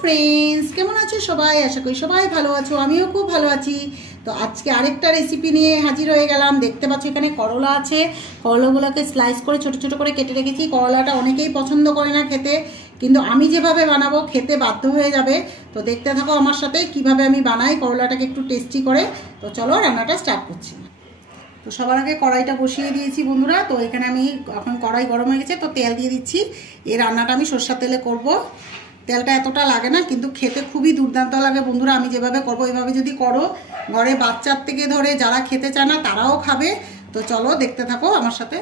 Friends केमन आछो सबाई आशा करी सबाई भालो आछो आमिও खूब भालो आছি। तो आज के आरेकटा रेसिपि निये हाजिर हये गेलाम। देखते पाচ্ছ এখানে করলা আছে, করলাগুলোকে স্লাইস করে ছোট ছোট করে কেটে রেখেছি। করলাটা অনেকেই পছন্দ করে না খেতে, কিন্তু আমি যেভাবে বানাবো খেতে বাধ্য হয়ে যাবে। তো দেখতে থাকো আমার সাথে কিভাবে আমি বানাই করলাটাকে একটু টেস্টি করে। তো চলো রান্নাটা স্টার্ট করছি। তো সবার আগে কড়াইটা বসিয়ে দিয়েছি বন্ধুরা। তো এখানে আমি এখন কড়াই গরম হয়ে গেছে, তো তেল দিয়ে দিচ্ছি। এই রান্নাটা আমি সরষের তেলে করব। তেলটা এতটা লাগে না, কিন্তু খেতে খুবই দুর্দান্ত লাগে বন্ধুরা। আমি যেভাবে করব এইভাবে যদি করো, ঘরে বাচ্চার থেকে ধরে যারা খেতে চায় না তারাও খাবে। তো চলো দেখতে থাকো আমার সাথে।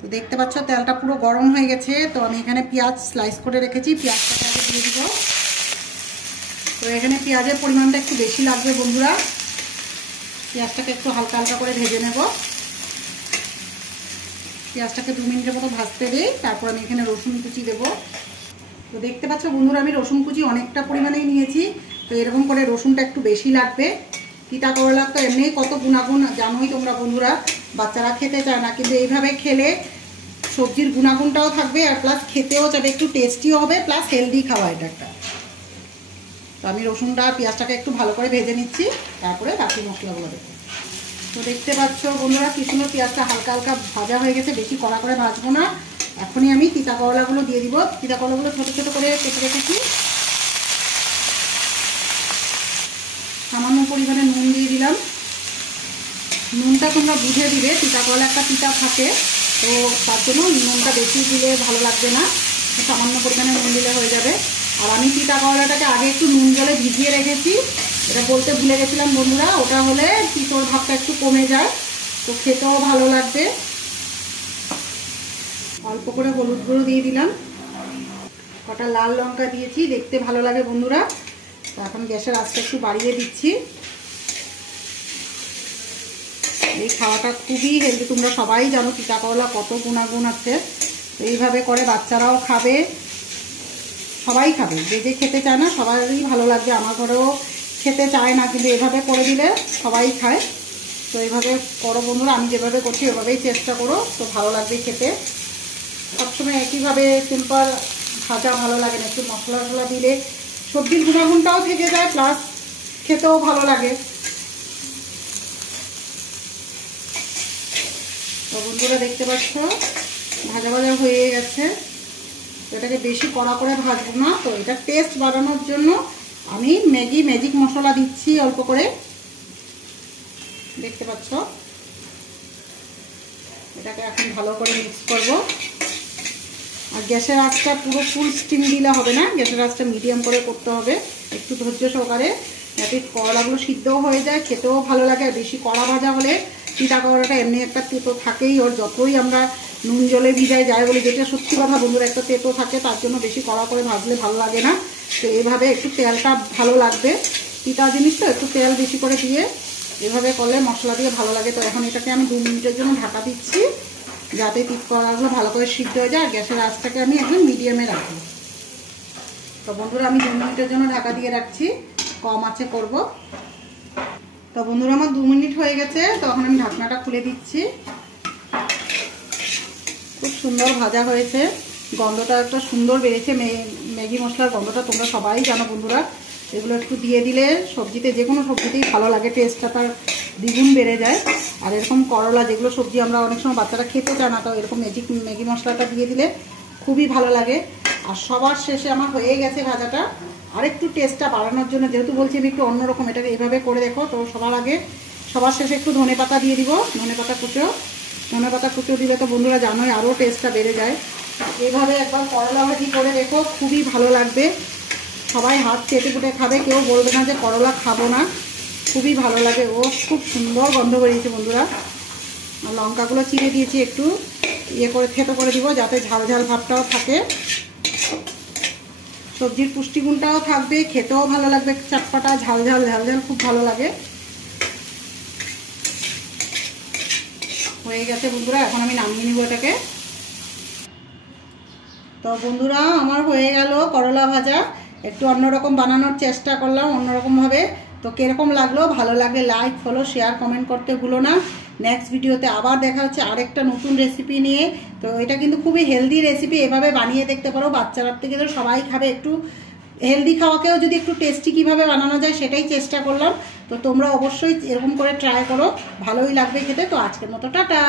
তো দেখতে পাচ্ছ তেলটা পুরো গরম হয়ে গেছে। তো আমি এখানে পেঁয়াজ স্লাইস করে রেখেছি, পেঁয়াজটাকে আগে দিয়ে দিব। তো এখানে পেঁয়াজের পরিমাণটা একটু বেশি লাগবে বন্ধুরা। পেঁয়াজটাকে একটু হালকা হালকা করে ভেজে নেব। পেঁয়াজটাকে 2 মিনিটের মতো ভাজতে দিই, তারপর আমি এখানে রসুন কুচি দেবো। তো দেখতে পাচ্ছ বন্ধুরা আমি রসুন কুচি অনেকটা পরিমাণেই নিয়েছি। তো এরকম করে রসুনটা একটু বেশি লাগবে। তিতা করলা তো এমনিই কত গুণাগুণ জানোই তোমরা বন্ধুরা, বাচ্চারা খেতে চায় না, কিন্তু এইভাবে খেলে সবজির গুণাগুণটাও থাকবে আর প্লাস খেতেও যাবে, একটু টেস্টিও হবে, প্লাস হেলদি খাওয়া এটা একটা। তো আমি রসুনটা পেঁয়াজটাকে একটু ভালো করে ভেজে নিচ্ছি, তারপরে বাকি মশলাগুলো দেবো। তো দেখতে পাচ্ছ বন্ধুরা কি সুন্দর পেঁয়াজটা হালকা হালকা ভাজা হয়ে গেছে, বেশি কড়া করে ভাজবো না। এখনই আমি তিতা করলাগুলো দিয়ে দিব। তিতা করলাগুলো ছোট ছোট করে কেটে রেখেছি। সামান্য পরিমাণে নুন দিয়ে দিলাম। নুনটা তোমরা বুঝে দিবে, তিতা করলা একটা তিতা থাকে, তো তার জন্য নুনটা বেশি দিলে ভালো লাগবে না, সামান্য পরিমাণে নুন দিলে হয়ে যাবে। আর আমি তিতা করলাটাকে আগে একটু নুন জলে ভিজিয়ে রেখেছি, এটা বলতে ভুলে গেছিলাম বন্ধুরা। ওটা হলে তিতোর ভাবটা একটু কমে যায়, তো খেতেও ভালো লাগবে। অল্প করে হলুদ গুঁড়ো দিয়ে দিলাম, কটা লাল লঙ্কা দিয়েছি, দেখতে ভালো লাগে বন্ধুরা। তো এখন গ্যাসের আঁচটা একটু বাড়িয়ে দিচ্ছি। এই খাওয়াটা খুবই হেলদি, তোমরা সবাই জানো তিতা করলা কত গুণাগুণ আছে। এইভাবে করে বাচ্চারাও খাবে, সবাই খাবে, যে যে খেতে চায় না সবারই ভালো লাগবে। আমার ঘরেও খেতে চায় না, কিন্তু এভাবে করে দিলে সবাই খায়। তো এইভাবে করো বন্ধুরা, আমি যেভাবে করছি এভাবেই চেষ্টা করো, তো ভালো লাগবে খেতে। সবসময় একইভাবে সিম্পল ভাজা ভালো লাগে না, একটু মশলা টশলা দিলে সবজির গুণাগুণটাও থেকে যায়, প্লাস খেতেও ভালো লাগে। তো বন্ধুরা দেখতে পাচ্ছ ভাজা ভাজা হয়ে গেছে। এটাকে বেশি কড়া করে ভাজবো না। তো এটা টেস্ট বাড়ানোর জন্য আমি ম্যাজিক মশলা দিচ্ছি অল্প করে, দেখতে পাচ্ছ। এটাকে এখন ভালো করে মিক্স করব। আর গ্যাসের আঁচটা পুরো ফুল স্টিম দিলে হবে না, গ্যাসের আঁচটা মিডিয়াম করে করতে হবে, একটু ধৈর্য সহকারে, যাতে করলাগুলো সিদ্ধও হয়ে যায়, খেতেও ভালো লাগে। আর বেশি কড়া ভাজা হলে তিতা করলাটা এমনি একটা তেতো থাকেই, ওর যতই আমরা নুন জলে ভিজাই যায় বলে, যেটা সত্যি কথা বন্ধুরা, একটা তেতো থাকে, তার জন্য বেশি কড়া করে ভাজলে ভালো লাগে না। তো এইভাবে একটু তেলটা ভালো লাগবে, তিতা জিনিস তো একটু তেল বেশি করে দিয়ে এভাবে করলে মশলা দিয়ে ভালো লাগে। তো এখন এটাকে আমি 2 মিনিটের জন্য ঢাকা দিচ্ছি, যাতে তিত করলাগুলো ভালো করে সিদ্ধ হয়ে যায়। আর গ্যাসের আঁচটাকে আমি একদম মিডিয়ামে রাখবো। তো বন্ধুরা আমি 2 মিনিটের জন্য ঢাকা দিয়ে রাখছি, কম আঁচে করব। তো বন্ধুরা আমার 2 মিনিট হয়ে গেছে। তো এখন আমি ঢাকনাটা খুলে দিচ্ছি। খুব সুন্দর ভাজা হয়েছে, গন্ধটা একটা সুন্দর বেরিয়েছে, ম্যাগি মশলার গন্ধটা তোমরা সবাই জানো বন্ধুরা। এগুলো একটু দিয়ে দিলে সবজিতে, যে কোনো সবজিতেই ভালো লাগে, টেস্টটা তার দ্বিগুণ বেড়ে যায়। আর এরকম করলা যেগুলো সবজি আমরা অনেক সময় বাচ্চারা খেতে চায় না, তো এরকম ম্যাগি মশলাটা দিয়ে দিলে খুবই ভালো লাগে। আর সবার শেষে আমার হয়ে গেছে ভাজাটা। আর একটু টেস্টটা বাড়ানোর জন্য, যেহেতু বলছি আমি একটু অন্যরকম, এটাকে এইভাবে করে দেখো। তো সবার শেষে একটু ধনে পাতা দিয়ে দিব, ধনে পাতা কুচো দিলে তো বন্ধুরা জানোই আরও টেস্টটা বেড়ে যায়। এভাবে একবার করলা ভাজি করে দেখো, খুবই ভালো লাগবে। সবাই হাত চেটে পুটে খাবে, কেউ বলবে না যে করলা খাবো না, খুবই ভালো লাগে। ও খুব সুন্দর গন্ধ বেরিয়েছে বন্ধুরা। আর লঙ্কাগুলো চিড়ে দিয়েছি, একটু থেতো করে দিব, যাতে ঝাল ঝাল ভাবটাও থাকে, সবজির পুষ্টিগুণটাও থাকবে, খেতেও ভালো লাগবে, চটপটা ঝাল ঝাল খুব ভালো লাগে। হয়ে গেছে বন্ধুরা, এখন আমি নামিয়ে নিব এটাকে। তো বন্ধুরা আমার হয়ে গেল করলা ভাজা। একটু অন্যরকম বানানোর চেষ্টা করলাম, অন্যরকমভাবে। তো কিরকম লাগলো, ভালো লাগলে লাইক ফলো শেয়ার কমেন্ট করতে ভুলো না। নেক্সট ভিডিওতে আবার দেখা হচ্ছে আরেকটা নতুন রেসিপি নিয়ে। তো এটা কিন্তু খুবই হেলদি রেসিপি, এভাবে বানিয়ে দেখতে পারো, বাচ্চারা থেকে তো সবাই খাবে। একটু হেলদি খাওয়াকেও যদি একটু টেস্টি কীভাবে বানানো যায় সেটাই চেষ্টা করলাম। তো তোমরা অবশ্যই এরকম করে ট্রাই করো, ভালোই লাগবে খেতে। তো আজকের মতো টাটা।